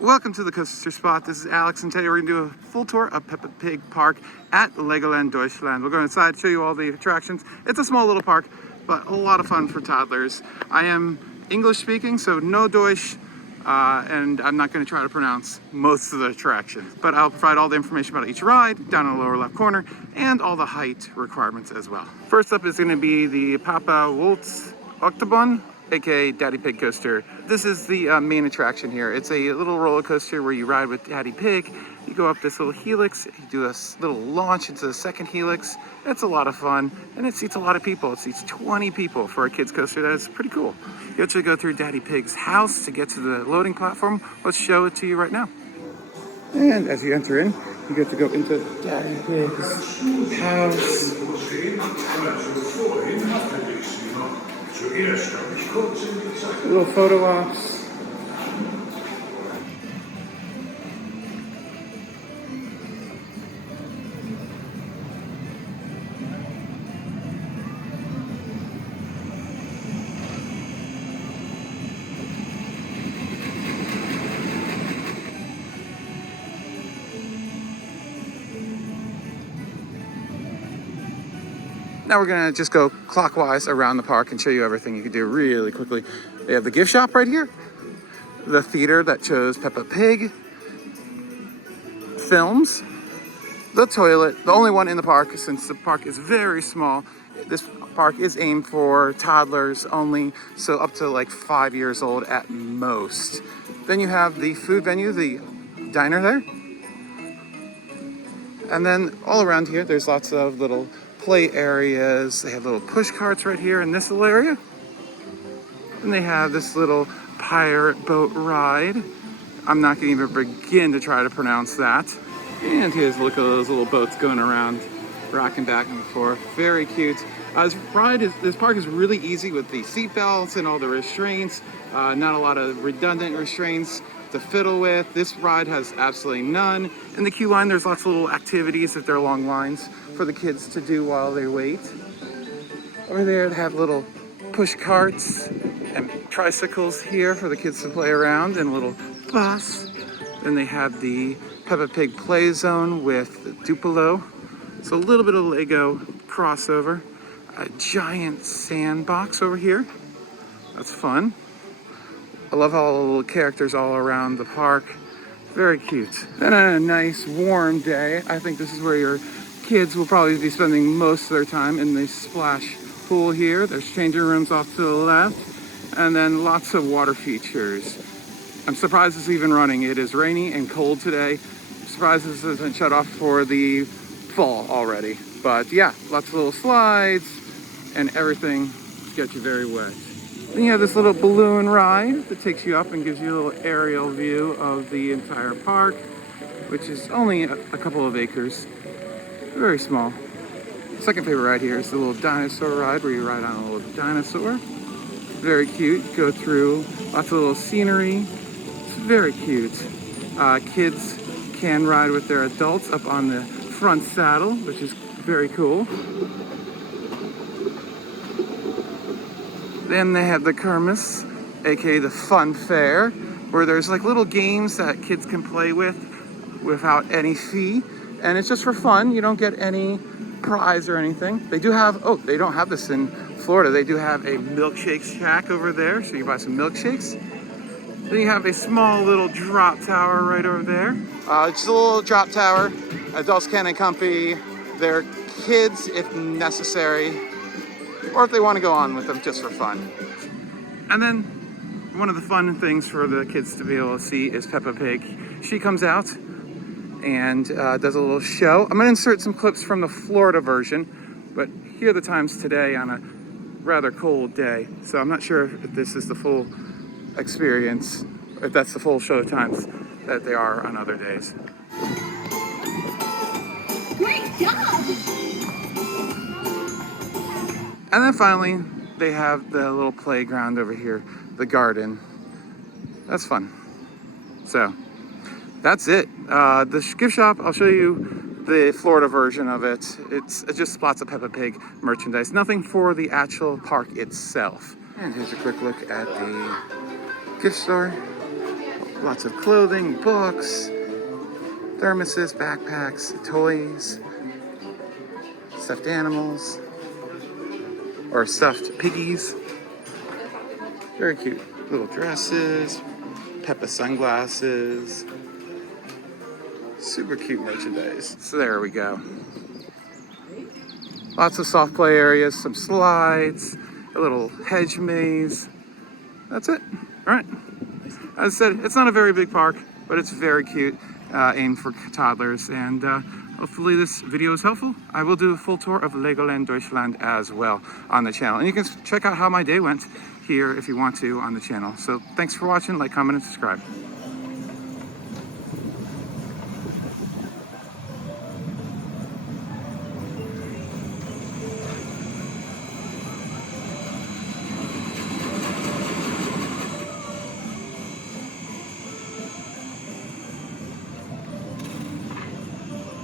Welcome to the Coaster Spot. This is Alex and Teddy. We're going to do a full tour of Peppa Pig Park at Legoland Deutschland. We'll go inside, show you all the attractions. It's a small little park, but a lot of fun for toddlers. I am English speaking, so no Deutsch, and I'm not going to try to pronounce most of the attractions. But I'll provide all the information about each ride down in the lower left corner and all the height requirements as well. First up is going to be the Papa Waltz Octobahn, aka Daddy Pig coaster. This is the main attraction here. It's a little roller coaster where you ride with Daddy Pig. You go up this little helix, you do a little launch into the second helix. It's a lot of fun, and it seats a lot of people. It seats 20 people for a kid's coaster. That is pretty cool. You actually go through Daddy Pig's house to get to the loading platform. Let's show it to you right now. And as you enter in, you get to go into Daddy Pig's house. Little photo ops. Now we're gonna just go clockwise around the park and show you everything you can do really quickly. They have the gift shop right here, the theater that shows Peppa Pig films, the toilet, the only one in the park since the park is very small. This park is aimed for toddlers only, so up to like 5 years old at most. Then you have the food venue, the diner there. And then all around here, there's lots of little play areas. They have little push carts right here in this little area. And they have this little pirate boat ride. I'm not going to even begin to try to pronounce that. And here's a look at those little boats going around, rocking back and forth. Very cute. This park is really easy with the seat belts and all the restraints. Not a lot of redundant restraints to fiddle with. This ride has absolutely none. In the queue line, there's lots of little activities if they're long lines for the kids to do while they wait. Over there, they have little push carts and tricycles here for the kids to play around, and a little bus. Then they have the Peppa Pig play zone with the Duplo. So a little bit of Lego crossover. A giant sandbox over here. That's fun. I love all the little characters all around the park. Very cute. Then on a nice warm day, I think this is where your kids will probably be spending most of their time in the splash pool here. There's changing rooms off to the left, and then lots of water features. I'm surprised it's even running. It is rainy and cold today. I'm surprised this hasn't shut off for the fall already. But yeah, lots of little slides and everything to get you very wet. Then you have this little balloon ride that takes you up and gives you a little aerial view of the entire park, which is only a couple of acres. Very small. Second favorite ride here is the little dinosaur ride where you ride on a little dinosaur. Very cute. You go through lots of little scenery. It's very cute. Kids can ride with their adults up on the front saddle, which is very cool. Then they have the Kermis, aka the fun fair, where there's like little games that kids can play with without any fee. And it's just for fun. You don't get any prize or anything. They do have, they don't have this in Florida. They do have a milkshake shack over there, so you buy some milkshakes. Then you have a small little drop tower right over there. It's a little drop tower. Adults can accompany their kids if necessary, or if they want to go on with them just for fun. And then one of the fun things for the kids to be able to see is Peppa Pig. She comes out and does a little show. I'm going to insert some clips from the Florida version, but here are the times today on a rather cold day. So I'm not sure if this is the full experience, if that's the full show times that they are on other days. Great job! And then finally, they have the little playground over here, the garden. That's fun. So that's it. The gift shop, I'll show you the Florida version of it. It's just lots of Peppa Pig merchandise. Nothing for the actual park itself. And here's a quick look at the gift store. Lots of clothing, books, thermoses, backpacks, toys, stuffed animals, or stuffed piggies. Very cute. Little dresses, Peppa sunglasses. Super cute merchandise. So there we go. Lots of soft play areas, some slides, a little hedge maze. That's it. All right. As I said, it's not a very big park, but it's very cute, aimed for toddlers. And hopefully this video is helpful. I will do a full tour of Legoland Deutschland as well on the channel. And you can check out how my day went here if you want to on the channel. So thanks for watching, like, comment, and subscribe.